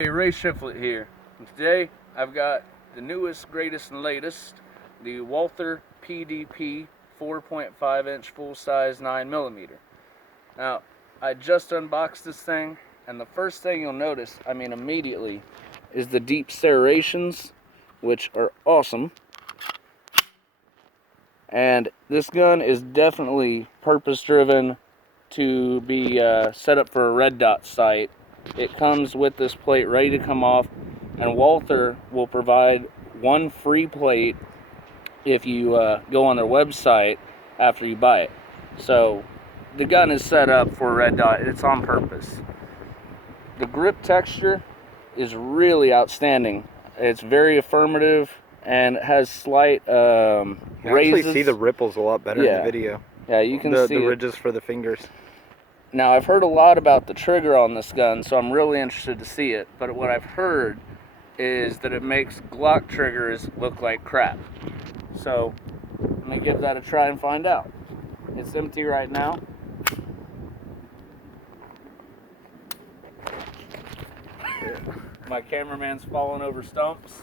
Hey, Ray Shiflett here. And today I've got the newest, greatest, and latest, the Walther PDP 4.5 inch full size 9mm. Now, I just unboxed this thing, and the first thing you'll notice, immediately, is the deep serrations, which are awesome. And this gun is definitely purpose driven to be set up for a red dot sight. It comes with this plate ready to come off, and Walther will provide one free plate if you go on their website after you buy it. So the gun is set up for a red dot. It's on purpose. The grip texture is really outstanding. It's very affirmative and it has slight raises. You actually see the ripples a lot better in the video. Yeah, you can see the ridges for the fingers. Now, I've heard a lot about the trigger on this gun, so I'm really interested to see it. But what I've heard is that it makes Glock triggers look like crap. So, let me give that a try and find out. It's empty right now. My cameraman's falling over stumps.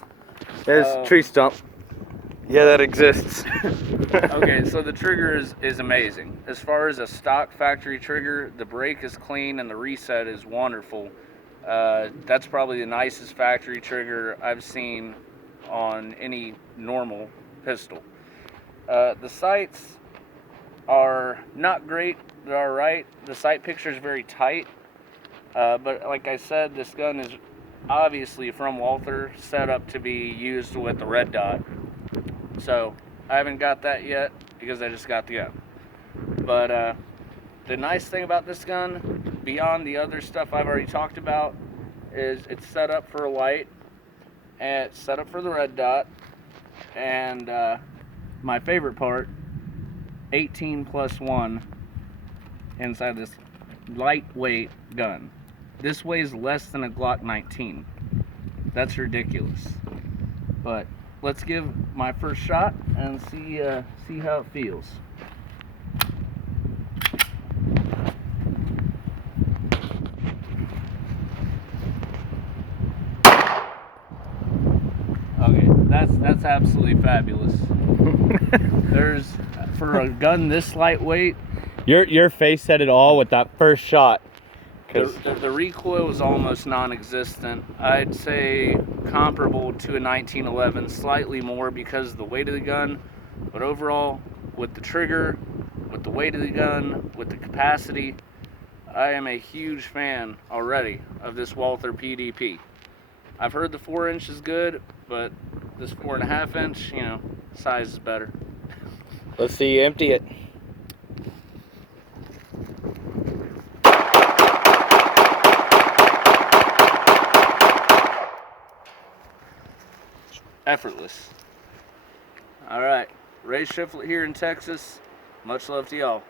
There's tree stump. Yeah, that exists. Okay, so the trigger is amazing. As far as a stock factory trigger, the brake is clean and the reset is wonderful. That's probably the nicest factory trigger I've seen on any normal pistol. The sights are not great, they're alright. The sight picture is very tight, but like I said, this gun is obviously from Walther, set up to be used with the red dot. So I haven't got that yet because I just got the gun. But the nice thing about this gun, beyond the other stuff I've already talked about, is it's set up for a light and it's set up for the red dot. And my favorite part, 18+1 inside this lightweight gun. This weighs less than a Glock 19. That's ridiculous. But let's give my first shot and see how it feels. Okay, that's absolutely fabulous. There's, for a gun this lightweight, Your face said it all with that first shot. the recoil is almost non-existent. I'd say comparable to a 1911, slightly more because of the weight of the gun. But overall, with the trigger, with the weight of the gun, with the capacity, I am a huge fan already of this Walther PDP. I've heard the 4-inch is good, but this 4.5 inch, size is better. Let's see you empty it. Effortless. All right, Ray Shiflett here in Texas. Much love to y'all.